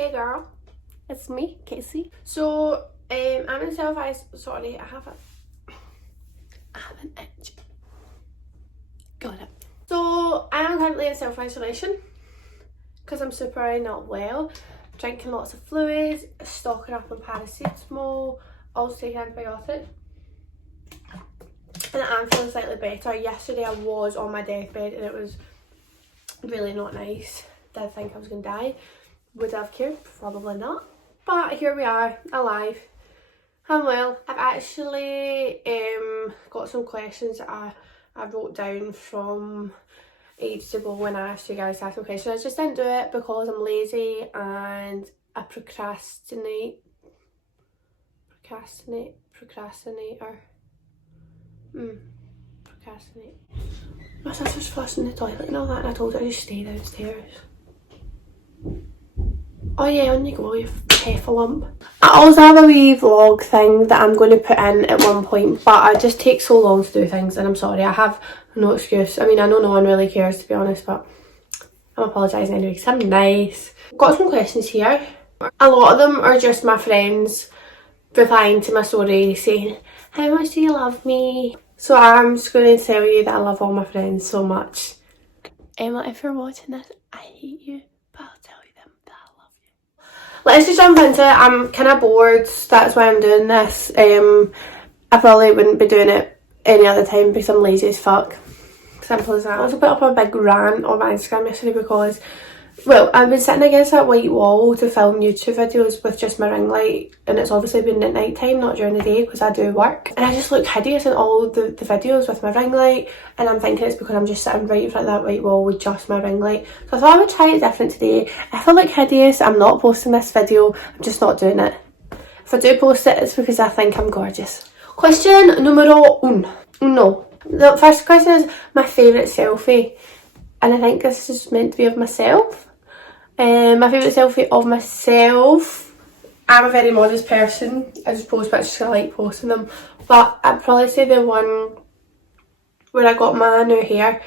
Hey girl, it's me, Casey. So, I'm in sorry, I have an itch. Got it. So, I am currently in self-isolation because I'm super not well, drinking lots of fluids, stocking up on paracetamol, also taking antibiotics. And I am feeling slightly better. Yesterday I was on my deathbed and it was really not nice. Did think I was going to die. Would I have cared? Probably not. But here we are, alive. I'm well. I've actually got some questions that I wrote down from ages ago when I asked you guys to ask some questions. I just didn't do it because I'm lazy and I procrastinator. Procrastinate. My sister's flushing the toilet and all that, and I told her to stay downstairs. Oh yeah, on you go, you heffalump. I also have a wee vlog thing that I'm going to put in at one point, but I just take so long to do things, and I'm sorry, I have no excuse. I mean, I know no one really cares, to be honest, but I'm apologising anyway because I'm nice. Got some questions here. A lot of them are just my friends replying to my story saying, how much do you love me? So I'm just going to tell you that I love all my friends so much. Emma, if you're watching this, I hate you, but I'll tell you them that I love you. Let's just jump into it. I'm kind of bored, that's why I'm doing this. I probably wouldn't be doing it any other time because I'm lazy as fuck. Simple as that. I also put up a big rant on my Instagram yesterday because, well, I've been sitting against that white wall to film YouTube videos with just my ring light, and it's obviously been at night time, not during the day because I do work, and I just look hideous in all the videos with my ring light, and I'm thinking it's because I'm just sitting right in front of that white wall with just my ring light. So I thought I would try it different today. If I look hideous, I'm not posting this video, I'm just not doing it. If I do post it, it's because I think I'm gorgeous. Question numero uno. The first question is my favourite selfie, and I think this is meant to be of myself. My favourite selfie of myself, I'm a very modest person, I just post pictures because I like posting them, but I'd probably say the one where I got my new hair,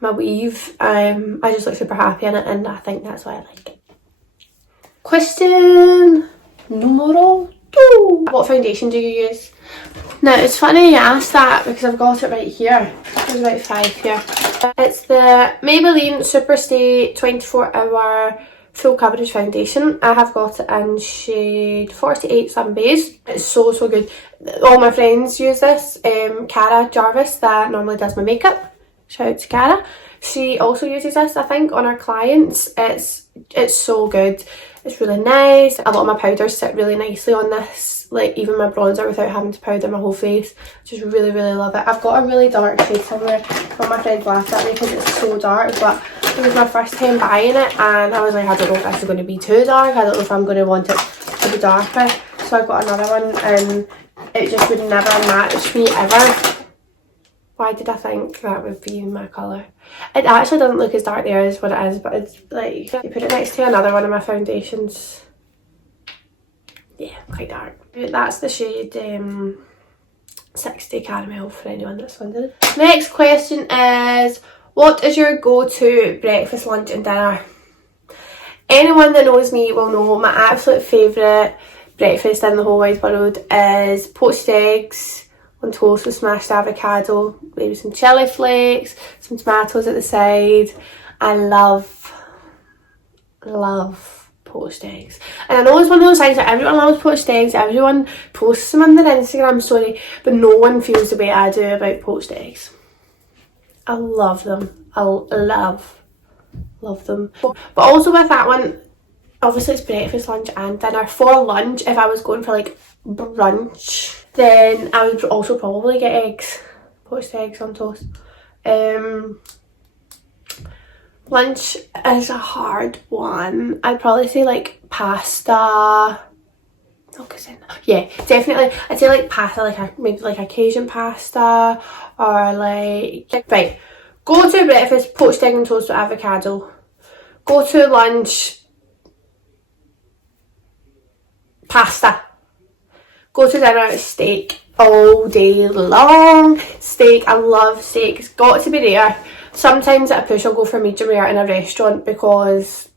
my weave. I just look super happy in it, and I think that's why I like it. Question numero two. What foundation do you use? Now it's funny you asked that because I've got it right here. There's about 5 here. It's the Maybelline Superstay 24 Hour Full Coverage Foundation. I have got it in shade 48 Sun Beige. It's so good. All my friends use this. Cara Jarvis, that normally does my makeup, shout out to Cara, she also uses this, I think, on her clients. It's so good. It's really nice. A lot of my powders sit really nicely on this, like even my bronzer, without having to powder my whole face. Just really love it. I've got a really dark shade somewhere, but my friends laughed at me because it's so dark, but it was my first time buying it and I was like, I don't know if this is going to be too dark, I don't know if I'm going to want it to be darker. So I got another one and it just would never match me ever. Why did I think that would be my colour? It actually doesn't look as dark there as what it is, but it's like, you put it next to another one of my foundations. Yeah, quite dark. That's the shade 60 Caramel for anyone that's wondering. Next question is, what is your go-to breakfast, lunch and dinner? Anyone that knows me will know my absolute favourite breakfast in the whole wide world is poached eggs on toast with smashed avocado, maybe some chilli flakes, some tomatoes at the side. I love poached eggs. And I know it's one of those things that everyone loves poached eggs, everyone posts them on their Instagram story, but no one feels the way I do about poached eggs. I love them. I love them. But also with that one, obviously it's breakfast, lunch and dinner. For lunch, if I was going for like brunch, then I would also probably get eggs, poached eggs on toast. Lunch is a hard one. I'd probably say like pasta. Yeah, definitely. I'd say like pasta, like maybe like a Cajun pasta, or like, right. Go to breakfast, poached egg and toast with avocado. Go to lunch, pasta. Go to dinner, steak all day long. Steak, I love steak. It's got to be rare. Sometimes at a push I'll go for medium rare in a restaurant because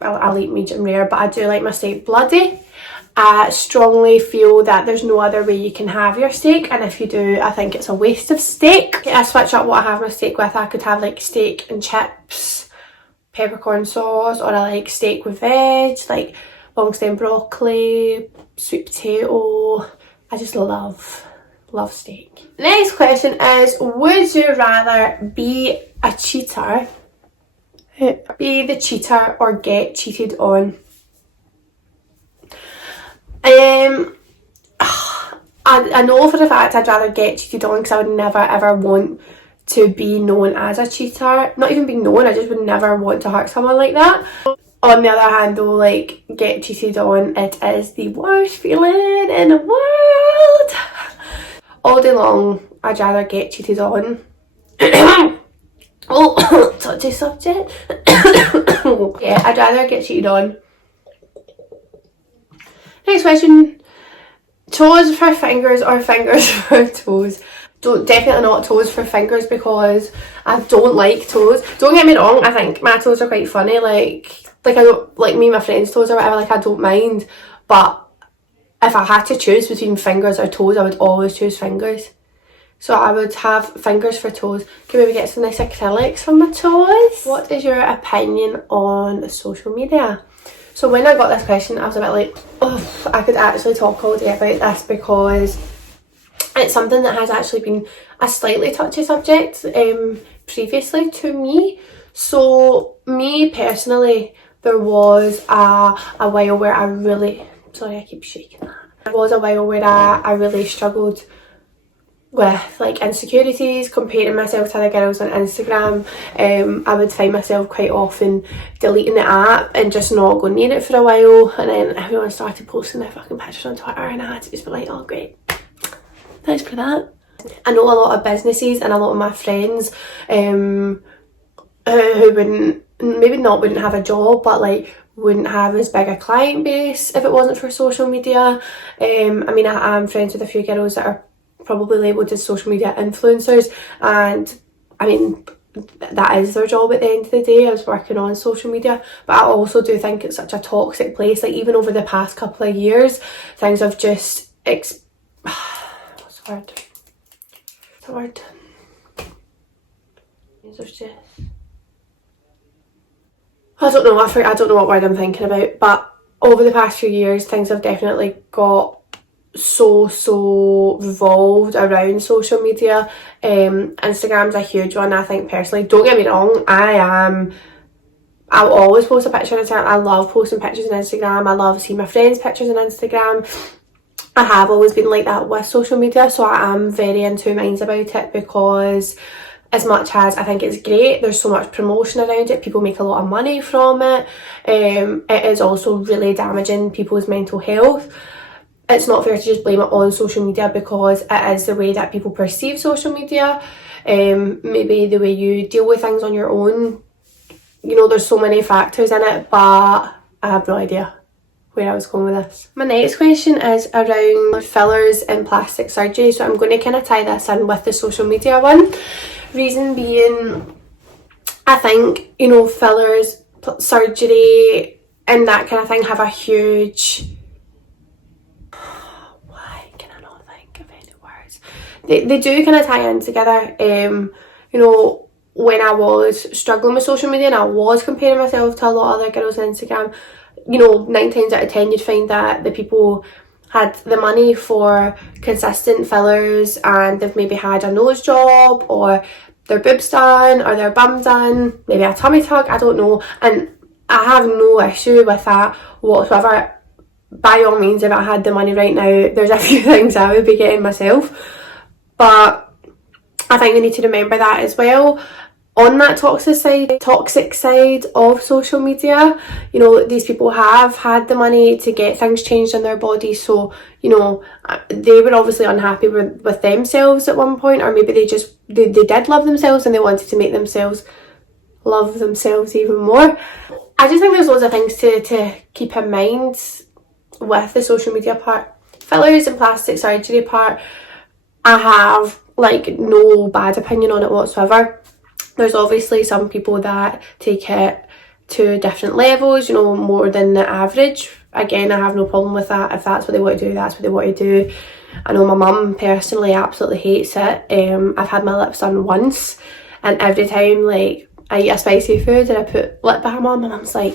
I'll eat medium rare, but I do like my steak bloody. I strongly feel that there's no other way you can have your steak, and if you do, I think it's a waste of steak. I switch up what I have my steak with. I could have like steak and chips, peppercorn sauce, or I like steak with veg, like long stem broccoli, sweet potato. I just love steak. Next question is, would you rather be a cheater, be the cheater, or get cheated on? I know for a fact I'd rather get cheated on, because I would never ever want to be known as a cheater. Not even be known, I just would never want to hurt someone like that. On the other hand though, like, get cheated on, it is the worst feeling in the world. All day long, I'd rather get cheated on. Oh, touchy subject. Yeah, I'd rather get cheated on. Next question. Toes for fingers or fingers for toes? Definitely not toes for fingers, because I don't like toes. Don't get me wrong, I think my toes are quite funny. Like I don't like me and my friends' toes or whatever, like I don't mind. But if I had to choose between fingers or toes, I would always choose fingers. So I would have fingers for toes. Can maybe get some nice acrylics for my toes? What is your opinion on social media? So when I got this question, I was a bit like, oh, I could actually talk all day about this, because it's something that has actually been a slightly touchy subject previously to me. So me personally, there was a while where I really, sorry I keep shaking that. There was a while where I really struggled with like insecurities, comparing myself to other girls on Instagram. I would find myself quite often deleting the app and just not going near it for a while, and then everyone started posting their fucking pictures on Twitter, and I had to just be like, oh great, thanks for that. I know a lot of businesses and a lot of my friends who wouldn't have a job, but like wouldn't have as big a client base if it wasn't for social media. I mean, I am friends with a few girls that are probably labelled as social media influencers, and I mean that is their job at the end of the day, is working on social media. But I also do think it's such a toxic place. Like even over the past couple of years, things have just what's the word? There's just, I don't know what word I'm thinking about, but over the past few years things have definitely got so revolved around social media. Instagram's a huge one, I think personally. Don't get me wrong, I'll always post a picture on Instagram. I love posting pictures on Instagram. I love seeing my friends' pictures on Instagram. I have always been like that with social media, so I am very in two minds about it, because as much as I think it's great, there's so much promotion around it, people make a lot of money from it, it is also really damaging people's mental health. It's not fair to just blame it on social media, because it is the way that people perceive social media, maybe the way you deal with things on your own. You know, there's so many factors in it, but I have no idea where I was going with this. My next question is around fillers and plastic surgery, so I'm going to kind of tie this in with the social media one. Reason being, I think, you know, fillers, surgery and that kind of thing have a huge, they do kind of tie in together. You know, when I was struggling with social media and I was comparing myself to a lot of other girls on Instagram, you know, 9 times out of 10 you'd find that the people had the money for consistent fillers, and they've maybe had a nose job or their boobs done or their bum done, maybe a tummy tuck, I don't know, and I have no issue with that whatsoever. By all means, if I had the money right now, there's a few things I would be getting myself. But I think we need to remember that as well. On that toxic side of social media, you know, these people have had the money to get things changed in their body, so, you know, they were obviously unhappy with themselves at one point, or maybe they did love themselves and they wanted to make themselves love themselves even more. I just think there's loads of things to keep in mind with the social media part. Fillers and plastic surgery part, I have like no bad opinion on it whatsoever. There's obviously some people that take it to different levels, you know, more than the average. Again, I have no problem with that. If that's what they want to do, that's what they want to do. I know my mum personally absolutely hates it. I've had my lips done once, and every time like I eat a spicy food and I put lip balm on, my mum's like,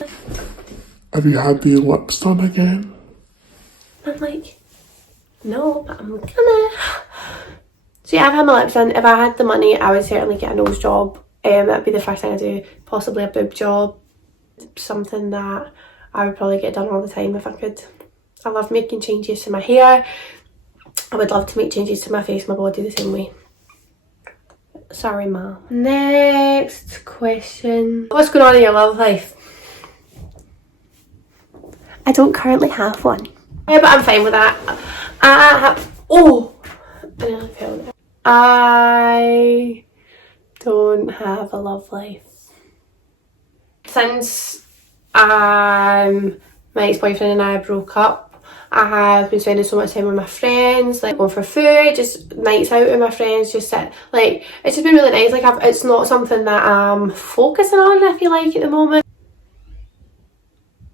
have you had the lips done again? I'm like, no, but I'm gonna. So yeah, I've had my lips done. If I had the money, I would certainly get a nose job. That'd be the first thing I do. Possibly a boob job. Something that I would probably get done all the time if I could. I love making changes to my hair. I would love to make changes to my face, my body the same way. Sorry, ma. Next question. What's going on in your love life? I don't currently have one. Yeah, but I'm fine with that. Oh! I nearly fell there. I don't have a love life. Since my ex-boyfriend and I broke up, I have been spending so much time with my friends, like going for food, just nights out with my friends, just sit, like, it's just been really nice. Like, it's not something that I'm focusing on, I feel like, at the moment.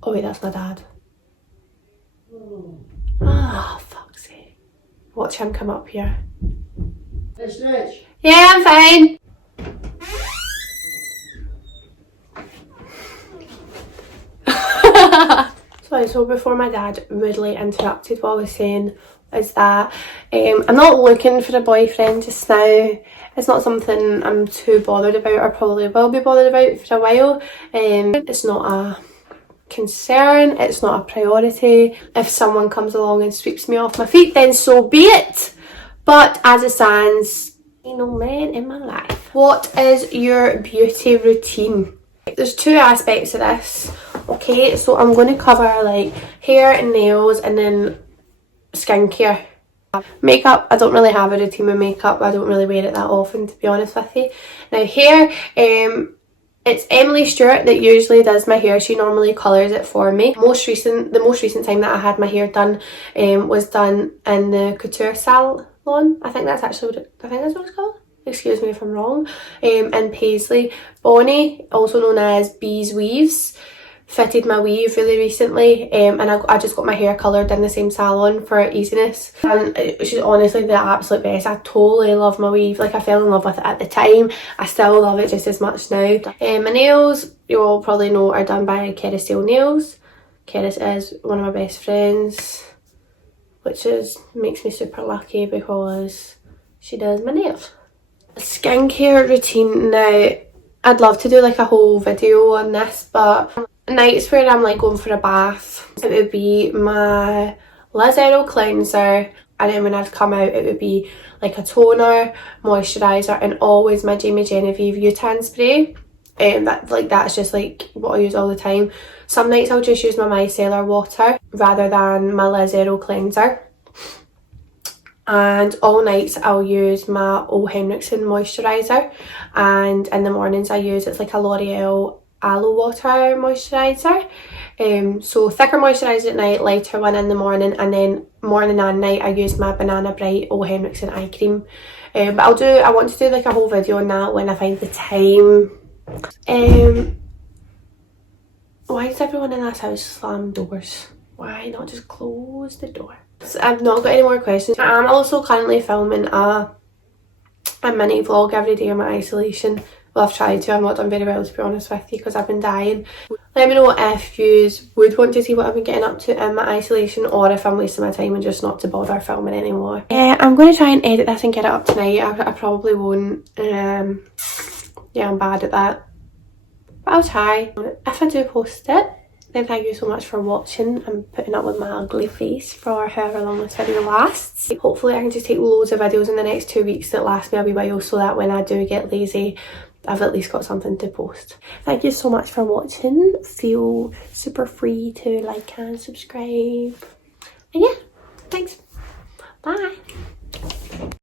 Oh wait, that's my dad. Oh, fuck's sake. Watch him come up here. It's Rich. Yeah, I'm fine. Sorry, so before my dad rudely interrupted what I was saying is that I'm not looking for a boyfriend just now. It's not something I'm too bothered about, or probably will be bothered about for a while. It's not a concern, it's not a priority. If someone comes along and sweeps me off my feet, then so be it. But as it stands, ain't no man in my life. What is your beauty routine? There's two aspects of this. Okay, so I'm going to cover like hair and nails, and then skincare. Makeup, I don't really have a routine with makeup. I don't really wear it that often, to be honest with you. Now hair, it's Emily Stewart that usually does my hair. She normally colours it for me. The most recent time that I had my hair done was done in the couture salon. I think that's actually what it's called. Excuse me if I'm wrong. In Paisley. Bonnie, also known as Bees Weaves, fitted my weave really recently, and I just got my hair coloured in the same salon for easiness, and she's honestly the absolute best. I totally love my weave. Like, I fell in love with it at the time. I still love it just as much now. My nails, you all probably know, are done by Kerasteel Nails. Keris is one of my best friends, which makes me super lucky because she does my nails. Skincare routine, now I'd love to do like a whole video on this, but nights where I'm like going for a bath, it would be my Liz Earle cleanser, and then when I'd come out it would be like a toner, moisturiser, and always my Jamie Genevieve U-Tan spray. That's just like what I use all the time. Some nights I'll just use my micellar water rather than my Liz Earle cleanser, and all nights I'll use my O. Henriksen moisturiser, and in the mornings it's like a L'Oreal aloe water moisturiser. So thicker moisturiser at night, lighter one in the morning, and then morning and night I use my Banana Bright O. Henriksen eye cream. But I want to do like a whole video on that when I find the time. Why does everyone in this house slam doors? Why not just close the door? So I've not got any more questions. I'm also currently filming a mini vlog every day of my isolation. Well, I've tried to. I've not done very well, to be honest with you, because I've been dying. Let me know if you would want to see what I've been getting up to in my isolation, or if I'm wasting my time and just not to bother filming anymore. I'm going to try and edit this and get it up tonight. I probably won't. Yeah, I'm bad at that. But I'll try. If I do post it, then thank you so much for watching and putting up with my ugly face for however long this video lasts. Hopefully I can just take loads of videos in the next 2 weeks that last me a wee while, so that when I do get lazy, I've at least got something to post. Thank you so much for watching. Feel super free to like and subscribe. And yeah, thanks. Bye.